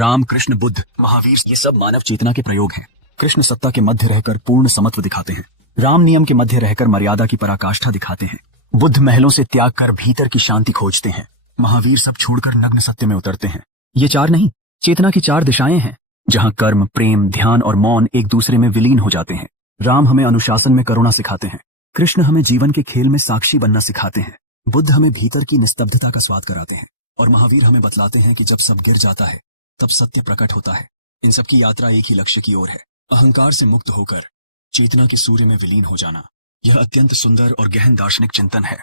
राम, कृष्ण, बुद्ध, महावीर, ये सब मानव चेतना के प्रयोग हैं। कृष्ण सत्ता के मध्य रहकर पूर्ण समत्व दिखाते हैं। राम नियम के मध्य रहकर मर्यादा की पराकाष्ठा दिखाते हैं। बुद्ध महलों से त्याग कर भीतर की शांति खोजते हैं। महावीर सब छोड़कर नग्न सत्य में उतरते हैं। ये चार नहीं, चेतना की चार दिशाएं हैं, जहाँ कर्म, प्रेम, ध्यान और मौन एक दूसरे में विलीन हो जाते हैं। राम हमें अनुशासन में करुणा सिखाते हैं। कृष्ण हमें जीवन के खेल में साक्षी बनना सिखाते हैं। बुद्ध हमें भीतर की निस्तब्धता का स्वाद कराते हैं और महावीर हमें बतलाते हैं कि जब सब गिर जाता है तब सत्य प्रकट होता है। इन सब की यात्रा एक ही लक्ष्य की ओर है, अहंकार से मुक्त होकर चेतना के सूर्य में विलीन हो जाना। यह अत्यंत सुंदर और गहन दार्शनिक चिंतन है,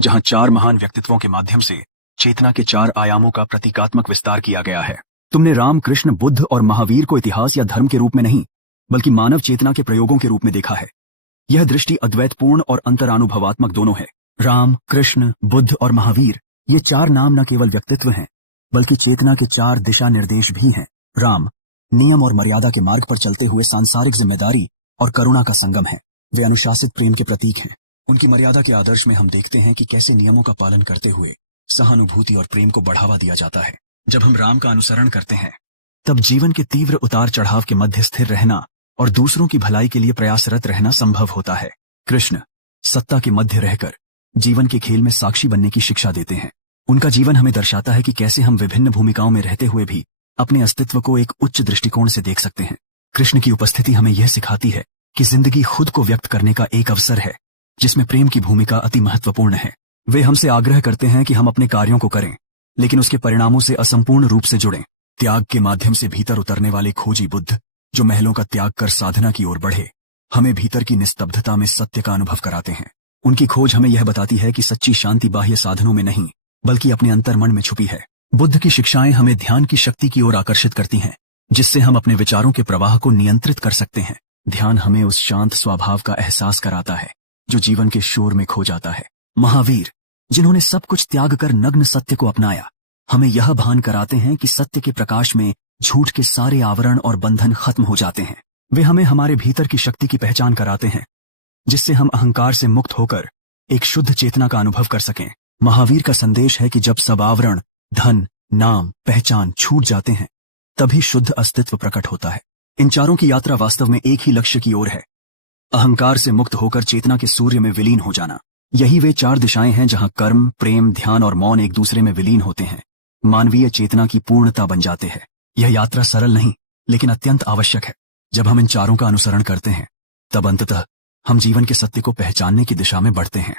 जहां चार महान व्यक्तित्वों के माध्यम से चेतना के चार आयामों का प्रतीकात्मक विस्तार किया गया है। तुमने राम, कृष्ण, बुद्ध और महावीर को इतिहास या धर्म के रूप में नहीं, बल्कि मानव चेतना के प्रयोगों के रूप में देखा है। यह दृष्टि अद्वैतपूर्ण और अंतरानुभवात्मक दोनों है। राम, कृष्ण, बुद्ध और महावीर, ये चार नाम न केवल व्यक्तित्व हैं, बल्कि चेतना के चार दिशा निर्देश भी हैं। राम नियम और मर्यादा के मार्ग पर चलते हुए सांसारिक जिम्मेदारी और करुणा का संगम है। वे अनुशासित प्रेम के प्रतीक हैं। उनकी मर्यादा के आदर्श में हम देखते हैं कि कैसे नियमों का पालन करते हुए सहानुभूति और प्रेम को बढ़ावा दिया जाता है। जब हम राम का अनुसरण करते हैं, तब जीवन के तीव्र उतार चढ़ाव के मध्य स्थिर रहना और दूसरों की भलाई के लिए प्रयासरत रहना संभव होता है। कृष्ण सत्ता के मध्य रहकर जीवन के खेल में साक्षी बनने की शिक्षा देते हैं। उनका जीवन हमें दर्शाता है कि कैसे हम विभिन्न भूमिकाओं में रहते हुए भी अपने अस्तित्व को एक उच्च दृष्टिकोण से देख सकते हैं। कृष्ण की उपस्थिति हमें यह सिखाती है कि जिंदगी खुद को व्यक्त करने का एक अवसर है, जिसमें प्रेम की भूमिका अति महत्वपूर्ण है। वे हमसे आग्रह करते हैं कि हम अपने कार्यों को करें, लेकिन उसके परिणामों से असंपूर्ण रूप से जुड़ें। त्याग के माध्यम से भीतर उतरने वाले खोजी बुद्ध, जो महलों का त्याग कर साधना की ओर बढ़े, हमें भीतर की निस्तब्धता में सत्य का अनुभव कराते हैं। उनकी खोज हमें यह बताती है कि सच्ची शांति बाह्य साधनों में नहीं, बल्कि अपने अंतर्मन में छुपी है। बुद्ध की शिक्षाएं हमें ध्यान की शक्ति की ओर आकर्षित करती हैं, जिससे हम अपने विचारों के प्रवाह को नियंत्रित कर सकते हैं। ध्यान हमें उस शांत स्वभाव का एहसास कराता है जो जीवन के शोर में खो जाता है। महावीर, जिन्होंने सब कुछ त्याग कर नग्न सत्य को अपनाया, हमें यह भान कराते हैं कि सत्य के प्रकाश में झूठ के सारे आवरण और बंधन खत्म हो जाते हैं। वे हमें हमारे भीतर की शक्ति की पहचान कराते हैं, जिससे हम अहंकार से मुक्त होकर एक शुद्ध चेतना का अनुभव कर सकें। महावीर का संदेश है कि जब सब आवरण, धन, नाम, पहचान छूट जाते हैं, तभी शुद्ध अस्तित्व प्रकट होता है। इन चारों की यात्रा वास्तव में एक ही लक्ष्य की ओर है, अहंकार से मुक्त होकर चेतना के सूर्य में विलीन हो जाना। यही वे चार दिशाएं हैं जहां कर्म, प्रेम, ध्यान और मौन एक दूसरे में विलीन होते हैं, मानवीय चेतना की पूर्णता बन जाते हैं। यह यात्रा सरल नहीं, लेकिन अत्यंत आवश्यक है। जब हम इन चारों का अनुसरण करते हैं, तब अंततः हम जीवन के सत्य को पहचानने की दिशा में बढ़ते हैं।